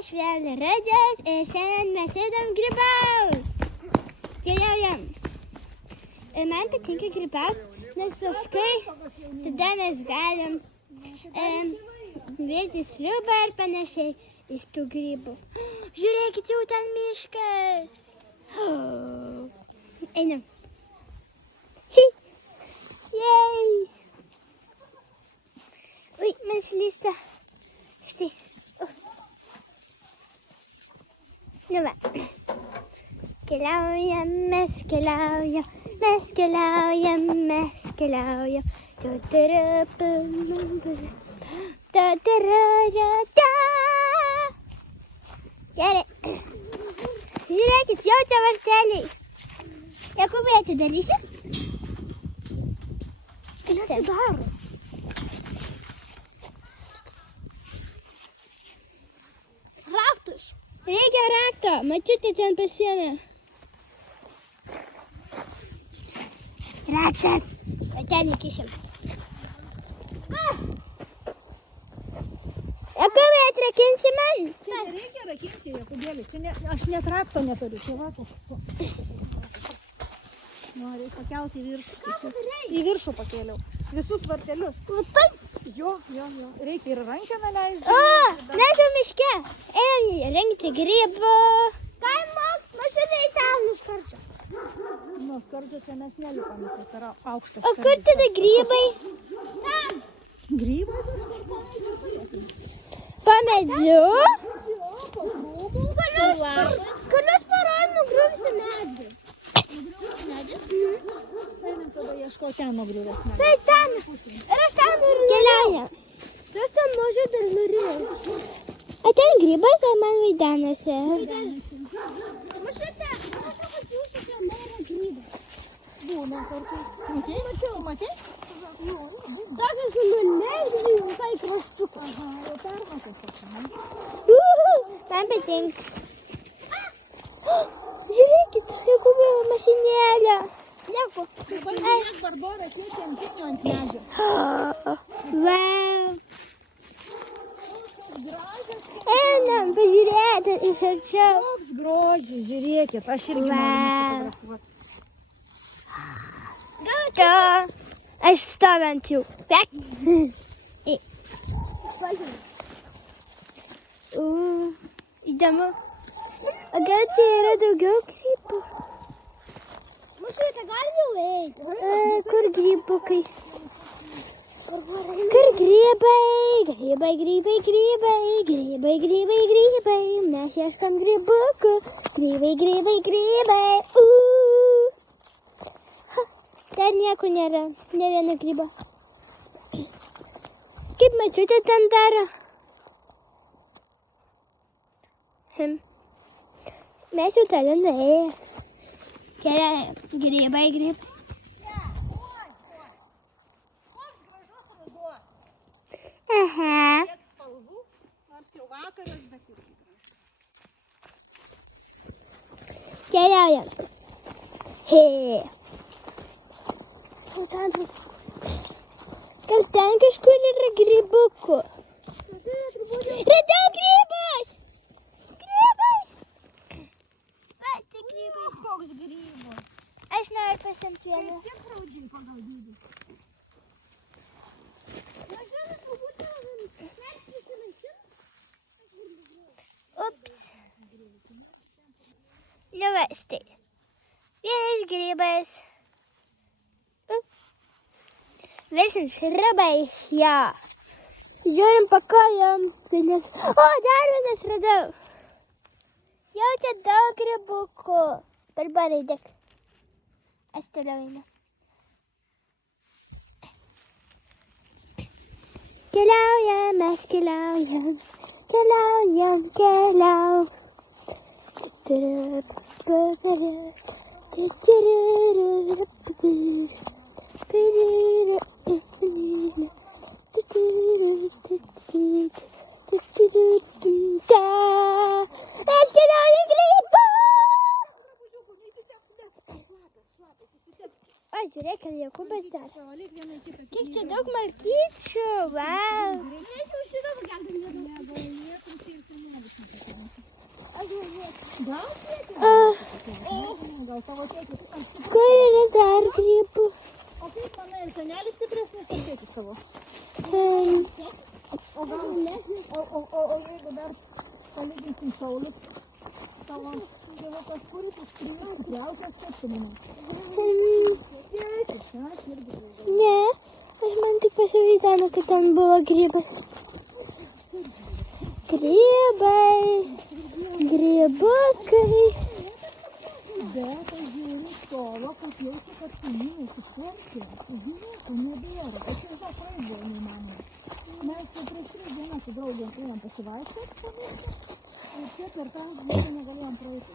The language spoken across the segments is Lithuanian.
aš vėl Radės ir šiandien mes einam grybaut. Keliaujam. Man patinka grybaut, nes paskui tada mes galim virti sriubą ir panašiai iš tų grybų. Žiūrėkit, jau ten miškas. Einam. Jej. Ui, man slysta. Štai. Nu va. Keliaujam, mes keliaujam. Gerai. Žiūrėkit, jau čia varteliai. Jakubai, atidarysi? Kas čia daro? Raktus. Reikia rakto. Mačiute, ten pasiėmė. Raktas. O ten įkišim. Jakubai, atrakinsi man? Čia nereikia rakinti, Jakubėlį. Aš net rakto neturiu. Čia va kažko. Noriu pakelti į viršų. Į viršų pakėliau. Visus vartelius. Jo. Reikia ir rankeną leisti. O, mes jau miške. Ėjom rinkti grybų. Kaimo mašina į ten nuskardžio. Nu, skardžio čia mes nelipame, tai yra aukštas. O kur tada grybai? Ten. Grybai? Po medžiu? Po krūmų. Kurios parodė nugrūvusi medžių? Einam tada ieškoti ten nugriuvęs medžių. Tai ten. Ir aš ten ir keliauja. Ir aš ten mažiau dar norėjau. O ten grybas, ar man vaidenasi? Mašute, matau, kad jūsų kieme yra grybas. Būna kartais. Matei? Tokias nuleidžiu visai kraščiuką. Aha, jau permatai kažką. Man patinks. Žiūrėkit, Jakubė mašinėlė. Nieko. Pažiūrėk, Barbora, kiek kempinių ant medžio. Vau. Einam pažiūrėti iš arčiau. Koks grožis, žiūrėkit, aš irgi noriu nufotografuoti. Čia aš stovant jau. Įdomu. O gal čia yra daugiau grybų? Mašute, gal jau eiti? Kur grybukai? Kur grybai? Grybai. Mes ieškam grybukų. Grybai. Dar nieko nėra. Ne vieno grybo. Kaip mačiute ten daro? Mes jau toliau nuėję. Keliaujam. Grybai. Aha. Tiek spalvų, nors jau vakaras, bet ir Keliaujam. Gal ten kažkur yra grybukų? Radau grybus! Grybai! Va, čia grybai. koks grybas. Aš noriu pasiimti vieną. Kiek raudžiai pagal dydį? Ups. Nu va, štai. Vienas grybas. Veršim šribą iš jo. Žiūrim pakojom. O, dar vienas radau. Jau čia daug grybukų. Barbarai, dėk. Aš toliau einu. Keliaujam, mes keliaujam. O, žiūrėk, Jakubas dar. Kiek čia daug malkyčių, vau. Norėčiau šitą pakelti. Gal tėtis? Gal tavo tėtis? Kur yra dar grybų? O kaip manai, ir senelis stipresnis ar tėtis tavo? O gal o jeigu dar palyginsim Saulius, tavo tėvukas kuris iš trijų stipriausias, kaip tu manai? Ne, aš man tik pasivydenu, kad ten buvo grybas. Grybai, grybukai. Bet aš žiūriu iš tolo, kad jaučiu, kad kaimynai susitvarkė. Žiūrėk, nebėra. Aš tiesiog praeidavau neįmanoma. Mes jau prieš 3 dienas su draugėm einam pasivaikščioti po miestą ir 4 dieną negalėjom praeiti.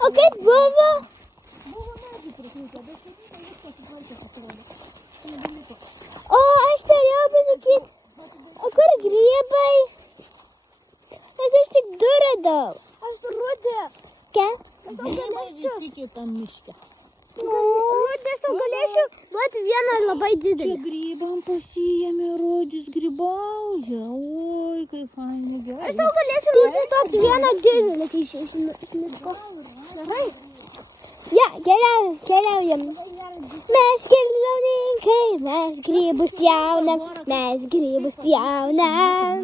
O kaip buvo? Buvo medžiai prikritę, bet kaimynai viską sutvarkė pasirodė. Nebeliko. O, aš norėjau pasakyti, o kur grybai? Nes aš tik 2 radau. Aš rudė. Ką? Grybai visi kitam miške. Rudė, aš tau galėčiau duoti vieną labai Čia didelį. grybam pasiėmė, rodys grybauja. Oi, kaip fainai gerai. Aš tau galėčiau duoti tokį vieną didelį iš miško. Gerai? Ja, keliaujam. Mes keliauninkai, mes grybus pjaunam, mes grybus pjaunam.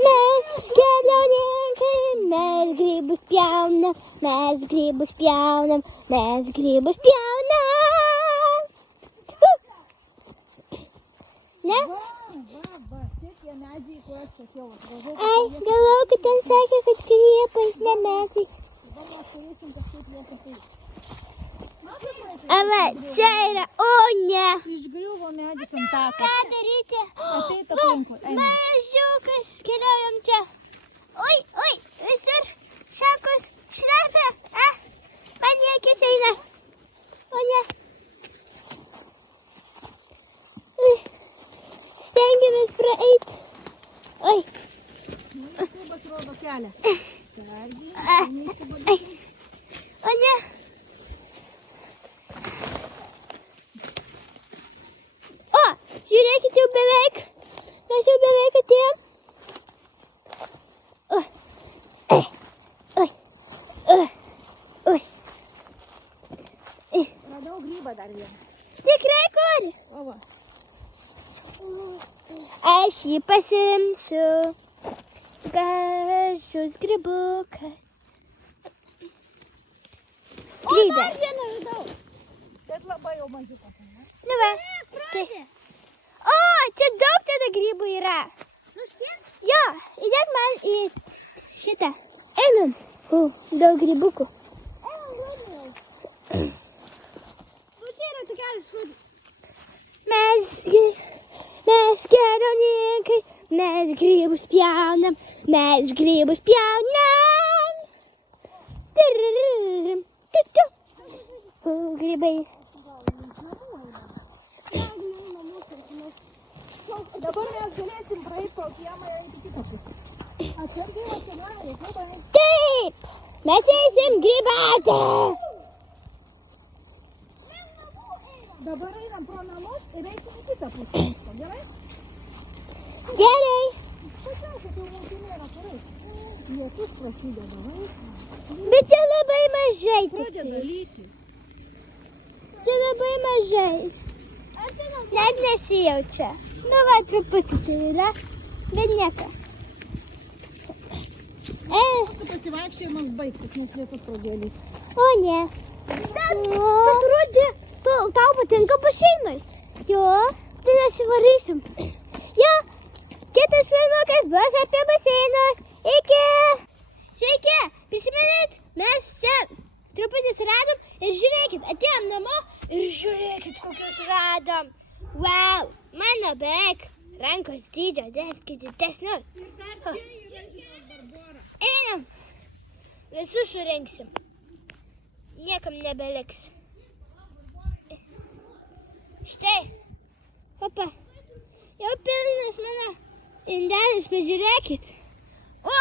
Mes keliauninkai, mes grybus pjaunam, mes grybus pjaunam, mes grybus pjaunam. Ne? Va, tie medžiai, kur aš sakiau, atvažiavau. Ai, galvoju, kad ten sakė, kad grybai, ne medžiai. Dabar mes turėsim kažkaip juos apeiti. Ava, čia yra, o ne. Išgriuvo medis ant tako. Ką daryti? Ateit aplinkui, einam. Mažiukas, keliaujam čia. Oi, visur šakos šlepia. Man į akis eina. O ne. Stengiamės praeiti. Oi. Kubas rodo kelią. O ne. O, žiūrėkit, jau beveik. Mes jau beveik atėjom. Oi. Radau grybą dar vieną. Tikrai kur? O va. Aš jį pasimsiu. Gražus grybukai. Grybė. Dar vieną radau. Bet labai jau mažiukas. Nu va. Štai. O, čia daug tada grybų yra. Jo, įdėk man į šitą. Einam. Daug grybukų. Mes keliauninkai, mes grybus pjaunam, mes grybus pjaunam. Grybai. Dabar mes galėsim praeiti po kiemą ir eiti kitą pusę. Atsargiai atsidarė, grybai. Taip, mes eisim grybauti. Dabar einam pro namus ir eisim į kitą pusę. Gerai? Gerai. Pačiausia, tai mūsų nėra kur eiti. Lietus prasideda, Bet čia labai mažai. pradeda lyti. Čia labai mažai. Net nesijaučia. Nu va, truputį tai yra, bet nieko. Pasivaikščiojimas baigsis, nes lietus pradėjo lyti. O ne. Bet Rudi, tau patinka baseinai? Jo, tai nesivarysim. Jo, kitas filmukas bus apie baseinus. Iki. Sveiki, prisimenat, mes čia truputį radom ir žiūrėkit, atėjom namo ir žiūrėkit, kokius radom. Wow, mano beveik rankos dydžio, netgi didesnius. Einam, visus surinksim. Niekam nebeliks. Štai, opa, jau pilnas mano indelis, pažiūrėkit. O,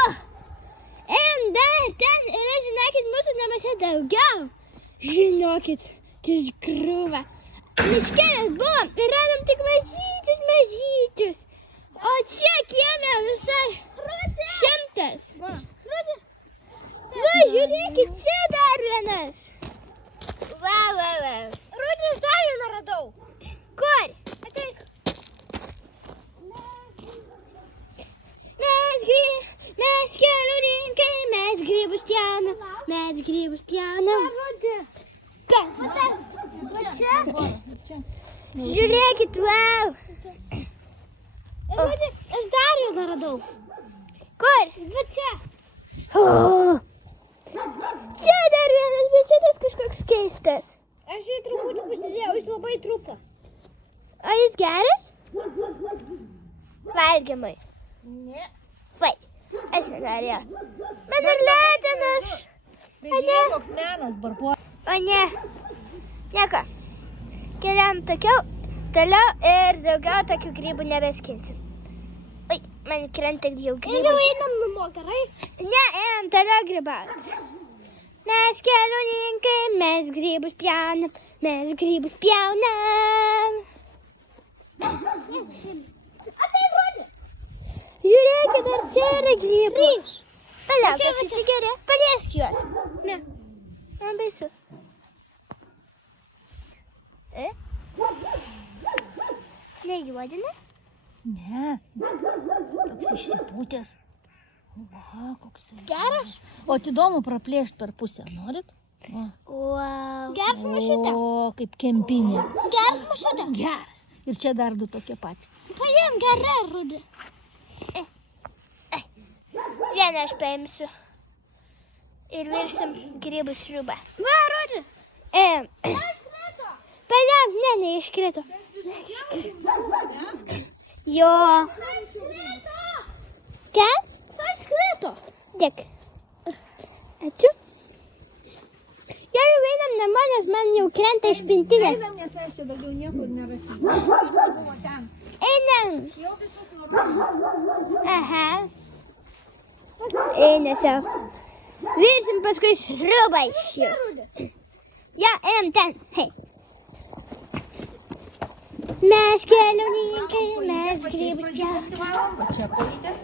einam dar ten yra, žinokit, mūsų namuose daugiau. Žinokit, tai krūva. Miške mes buvom ir radom tik mažyčius. O čia kieme visai 100 mes grybus pjaunam. Ką? Va čia. Čia. Žiūrėkit, wow. Aš dar vieną radau. Kur? Va čia. Čia dar vienas, bet čia tas kažkoks keistas. Aš jį truputį pasidėjau, jis labai trupa. O jis geras? Valgymai. Ne. Vai, aš nenorėjau. Man ir lėtinas. Bet žiūrėk, koks menas, barbo. O ne. Nieko. Keliam toliau ir daugiau tokių grybų nebeskinsim. Oi, man krenta jau grybų. Ir jau einam namo, gerai? Ne, einam toliau grybauti. Mes keliauninkai, mes grybus pjaunam, mes grybus pjaunam. Žiūrėkit, ar čia yra grybų. Paliauk, aš įsigeriu. Paliesk juos. Ne, man baisu. Nejuodina? Ne. Toks išsipūtęs. Va, koks jis. Geras? O įdomu praplėšti per pusę, norit? Va. Wow. Geras mašutė. O, kaip kempinė. Geras mašutė. Geras. Ir čia dar du tokie patys. Paėm, gerai, rudė. Vieną aš paimsiu. Ir virsim grybų sriubą. Va, rudė. Paėm, ne, neiškrito. Jo. Ką? Iškrito. Dėk. Ačiū. Gerai, einam namo, nes man jau krenta iš pintinės. Einam, nes mes čia daugiau niekur nerasim. Buvo ten. Einam. Jau visus nuo. Aha. Eina savo. Virsim paskui sriubą iš jų. Ja, einam ten. Hei. Mes keliauninkai, mes grybus pjaunam. Čia kojytės